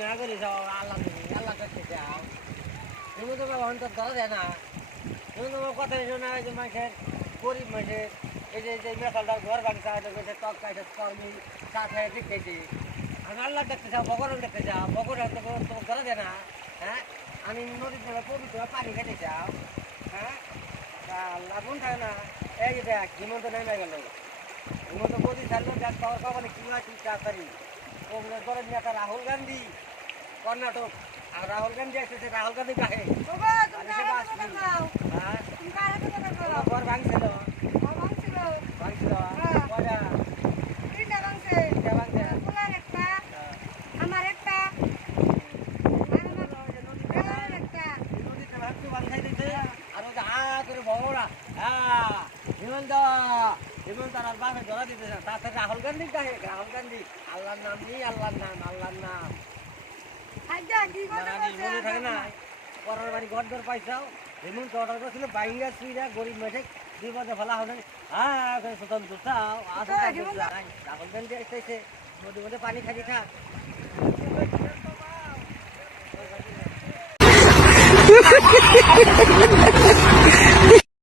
না করে যাও আল্লাহ আল্লাহ করতে যাও তুমি তোমার অন্তর ধরা যায় না তুমি তোমার কথা শোনা যে মানুষের গরিব মানুষের এই যে মেশালটার ঘর ভাঙছে টক খাইছে কর্মী চা খাই ঠিক খাইছে আমি আল্লাহ দেখতে যাও ভগবান দেখতে যাও ভগবান তোমার ধরা যায় না হ্যাঁ আমি নদীর জলে পবিত্র পানি খেতে যাও হ্যাঁ আল্লাহ কোন থাকে না এই দেখ হিমন্ত নেমে গেল হিমন্ত মোদী ছাড়লো দেখ পাওয়ার কমানে কি ঠিক তাড়াতাড়ি কংগ্রেস দলের নেতা রাহুল গান্ধী কর্ণাটক আর রাহুল গান্ধী আসছে রাহুল গান্ধী কাহে ঘর ভাঙছিল ভাঙছিল কয়টা আর ওই যে করে বড়রা হিমন্ত হিমন্ত আর বাপে ধরা দিতে তাতে রাহুল গান্ধী কাহে রাহুল গান্ধী আল্লাহর নাম নেই আল্লাহর নাম আল্লাহর নাম মনে থাকে না পরের বাড়ি ঘর ধর পাইছাও হেমন্ত অর্ডার করেছিল বাইঙ্গা সুইরা গরিব মেঠে বিপদে ফেলা হবে হ্যাঁ স্বতন্ত্র চাও রাহুল গান্ধী এসেছে নদীর মধ্যে পানি খালি থাক